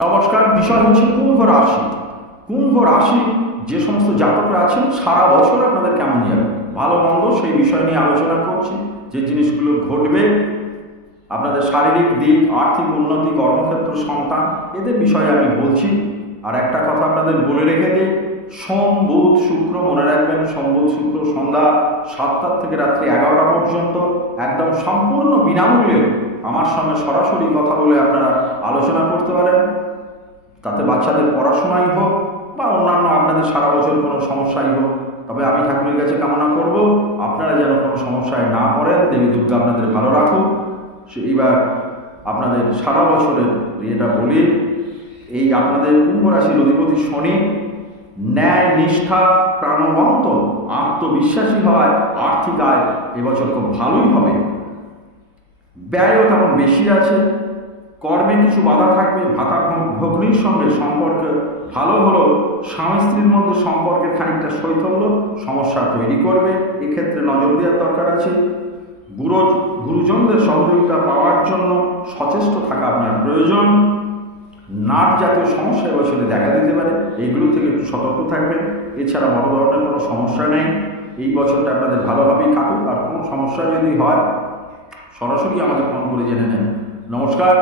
নমস্কার। বিষয় হচ্ছে কুম্ভ রাশি। কুম্ভ রাশি যে সমস্ত জাতকরা আছেন সারা বছর আপনাদের কেমন যাবে, ভালো মন্দ সেই বিষয় নিয়ে আলোচনা করছি। যে জিনিসগুলো ঘটবে আপনাদের শারীরিক দিক, আর্থিক উন্নতি, কর্মক্ষেত্র, সন্তান, এদের বিষয়ে আমি বলছি। আর একটা কথা আপনাদের বলে রেখে দিই, সোম বুধ শুক্র মনে রাখবেন, সোম বুধ শুক্র সন্ধ্যা 7টা থেকে রাত্রি 11টা পর্যন্ত একদম সম্পূর্ণ বিনামূল্যে আমার সঙ্গে সরাসরি কথা বলে আপনারা আলোচনা করতে পারেন। তাতে বাচ্চাদের পড়াশোনাই হোক বা অন্যান্য আপনাদের সারা বছর কোনো সমস্যাই হোক, তবে আমি ঠাকুরের কাছে কামনা করব আপনারা যেন কোনো সমস্যায় না পড়েন। দেবী দুর্গা আপনাদের ভালো রাখুক। এইবার আপনাদের সারা বছরের এটা বলি, এই আপনাদের কুম্ভ রাশির অধিপতি শনি ন্যায় নিষ্ঠা প্রাণবন্ত আত্মবিশ্বাসী হওয়ায় আর্থিক আয় এবছর খুব ভালোই হবে। ব্যয়ও তেমন বেশি আছে। কর্মে কিছু বাধা থাকবে। ভাতা ভগ্নির সঙ্গে সম্পর্ক ভালো হলেও স্বামী স্ত্রীর মধ্যে সম্পর্কের খানিকটা শৈথল্য সমস্যা তৈরি করবে। এক্ষেত্রে নজর দেওয়ার দরকার আছে। গুরুজনদের সহযোগিতা পাওয়ার জন্য সচেষ্ট থাকা আপনার প্রয়োজন। নাট জাতীয় সমস্যা এবছরে দেখা দিতে পারে, এইগুলো থেকে একটু সতর্ক থাকবেন। এছাড়া বড় ধরনের কোনো সমস্যা নেই। এই বছরটা আপনাদের ভালোভাবেই কাটুক। আর কোনো সমস্যা যদি হয় সরাসরি আমাদের ফোন করে জেনে নেন। নমস্কার।